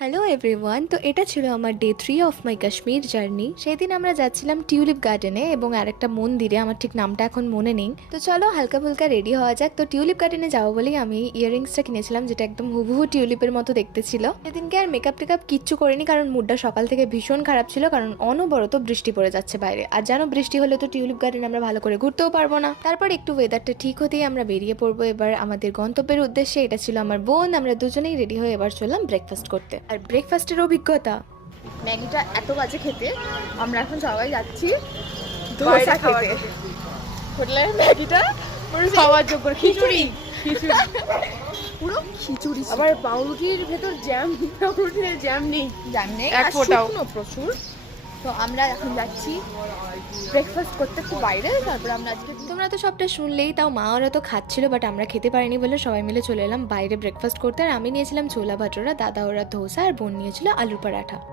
Hello everyone, তো এটা ছিল আমার day 3 of my Kashmir journey. সেদিন আমরা যাচ্ছিলাম টিউলিপ গার্ডেনে এবং আরেকটা মন্দিরে, আমার ঠিক নামটা এখন মনে নেই। তো চলো হালকা ফুলকা রেডি হওয়া যাক। তো টিউলিপ গার্ডেনে যাবো বলেই আমি ইয়াররিংসটা কিনেছিলাম, যেটা একদম হুবহু টিউলিপের মতো দেখতে ছিল। সেদিনকে আর মেকআপ টেকআপ কিচ্ছু করিনি, কারণ মুডটা সকাল থেকে ভীষণ খারাপ ছিল, কারণ অনবরত বৃষ্টি পড়ে যাচ্ছে বাইরে। আর জানো, বৃষ্টি হলে তো টিউলিপ গার্ডেনে আমরা ভালো করে ঘুরতেও পারবো না। তারপর একটু ওয়েদারটা ঠিক হতেই আমরা বেরিয়ে পড়বো এবার আমাদের গন্তব্যের উদ্দেশ্যে। এটা ছিল আমার বোন, আমরা দুজনেই রেডি হয়ে এবার চললাম ব্রেকফাস্ট করতে। আর ব্রেকফাস্টের অভিজ্ঞতা, ম্যাগিটা এত বাজে খেতে, আমরা এখন সবাই যাচ্ছি ধোসা খেতে। হোটেলের ম্যাগিটা পুরো খাওয়ার যোগ্য, খিচুড়ি পুরো খিচুড়ি। আবার পাউরুটির ভেতর জ্যাম, পাউরুটির জ্যাম নেই, এক ফোঁটাও প্রচুর। তো আমরা এখন যাচ্ছি ব্রেকফাস্ট করতে একটু বাইরে। তারপর আমরা আজকে, তোমরা তো সবটা শুনলেই, তাও মা ওরা তো খাচ্ছিল, বাট আমরা খেতে পারিনি বলে সবাই মিলে চলে এলাম বাইরে ব্রেকফাস্ট করতে। আর আমি নিয়েছিলাম ছোলা ভাটোরা, দাদা ওরা ধোসা, আর বোন নিয়েছিল আলুর পরাঠা।